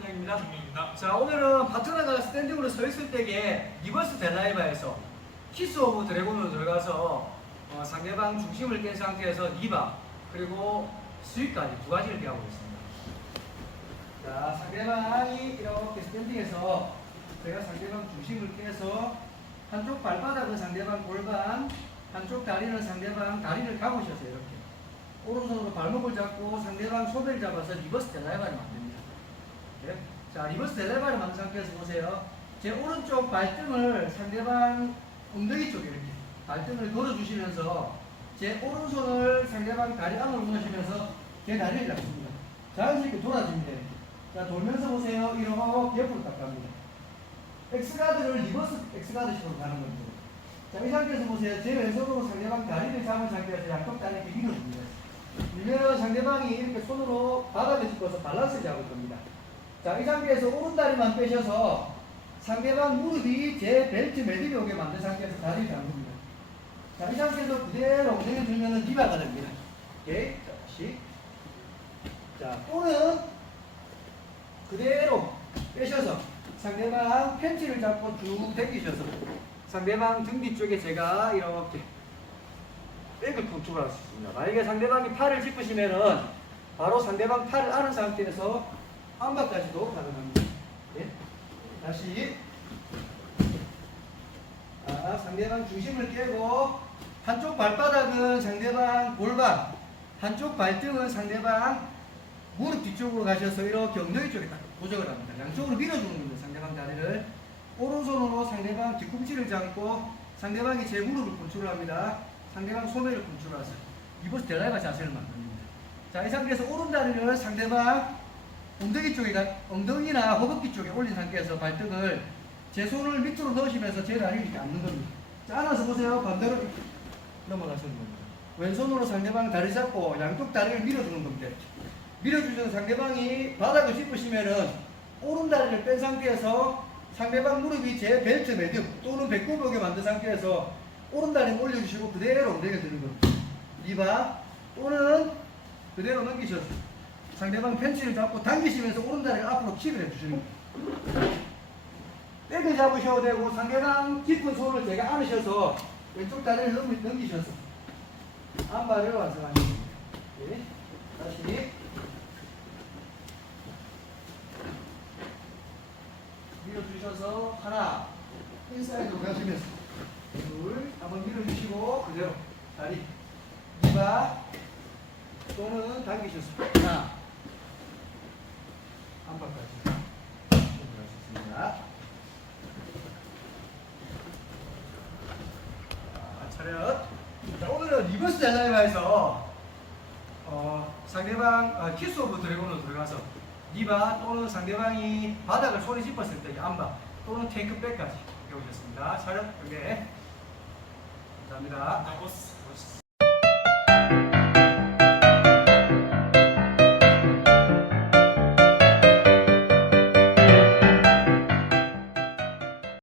김민입니다. 자 오늘은 파트너가 스탠딩으로 서 있을 때에 리버스 델라이바에서 키스 오브 드래곤으로 들어가서 어, 상대방 중심을 깬 상태에서 니바 그리고 스윗까지 두 가지를 배우고 있습니다. 자 상대방이 이렇게 스탠딩에서 제가 상대방 중심을 깨서 한쪽 발바닥은 상대방 골반 한쪽 다리는 상대방 다리를 감으셔서 이렇게 오른손으로 발목을 잡고 상대방 소배를 잡아서 리버스 델라이바를 만듭니다. 이렇게. 자 리버스 델라이바를 만든 상태에서 보세요. 제 오른쪽 발등을 상대방 엉덩이 쪽에 이렇게 발등을 걸어주시면서 제 오른손을 상대방 다리 안으로 넣으시면서 제 다리를 잡습니다. 자연스럽게 돌아줍니다. 이렇게. 자 돌면서 보세요. 이렇게 옆으로 딱 갑니다. X가드를 리버스 X가드식으로 가는 겁니다. 자, 이 상태에서 보세요. 제 왼손으로 상대방 다리를 잡은 상태에서 양쪽 다리 이렇게 밀어줍니다. 밀면 상대방이 이렇게 손으로 바닥에 짚어서 밸런스를 잡을 겁니다. 자, 이 상태에서 오른다리만 빼셔서 상대방 무릎이 제 벨트 매듭이 오게 만든 상태에서 다리를 잡습니다. 자, 이 상태에서 그대로 들면은 리바가 됩니다. 오케이? 자, 다시. 자, 또는 그대로 빼셔서 상대방 팬티를 잡고 쭉 당기셔서 상대방 등 뒤쪽에 제가 이렇게 백을 컨트롤 할 수 있습니다. 만약에 상대방이 팔을 짚으시면은 바로 상대방 팔을 안은 상태에서 안바까지도 가능합니다. 네. 다시 아, 상대방 중심을 깨고 한쪽 발바닥은 상대방 골반 한쪽 발등은 상대방 무릎 뒤쪽으로 가셔서 이렇게 엉덩이 쪽에 딱 고정을 합니다. 양쪽으로 밀어주는 겁니다. 상대방 다리를 오른손으로 상대방 뒤꿈치를 잡고 상대방이 제 무릎을 컨트롤합니다. 상대방 소매를 컨트롤하세요. 이버스 델라이바 자세를 만듭니다. 자, 이 상태에서 오른 다리를 상대방 엉덩이 쪽에 엉덩이나 허벅지 쪽에 올린 상태에서 발등을 제 손을 밑으로 넣으시면서 제 다리를 앉는 겁니다. 자, 안아서 보세요. 반대로 넘어가시는 겁니다. 왼손으로 상대방 다리 잡고 양쪽 다리를 밀어주는 겁니다. 밀어주셔서 상대방이 바닥을 짚으시면은 오른 다리를 뺀 상태에서 상대방 무릎이 제 벨트 매듭 또는 배꼽 오게 만든 상태에서 오른 다리 올려주시고 그대로 엉덩이를 드는 겁니다. 리바 또는 그대로 넘기셔서 상대방 팬츠를 잡고 당기시면서 오른 다리를 앞으로 킥을 해주시는 겁니다. 백을 잡으셔도 되고 상대방 깊은 손을 제가 안으셔서 왼쪽 다리를 넘- 넘기셔서 안발을 완성하시면 됩니다. 네. 다시 밀어주셔서 하나 인사이드로 가시면서 둘 한번 밀어주시고 그대로 다리 이바 또는 당기셔서 하나 안발까지 준비할 수 있습니다. 자, 차렷. 자, 오늘은 리버스 델라이바에서 어, 상대방 아, 키스 오브 드래곤으로 들어가서 니바 또는 상대방이 바닥을 손에 짚었을 때 안바 또는 테이크백까지 배우셨습니다. 차렷 경계 감사합니다. 나보스.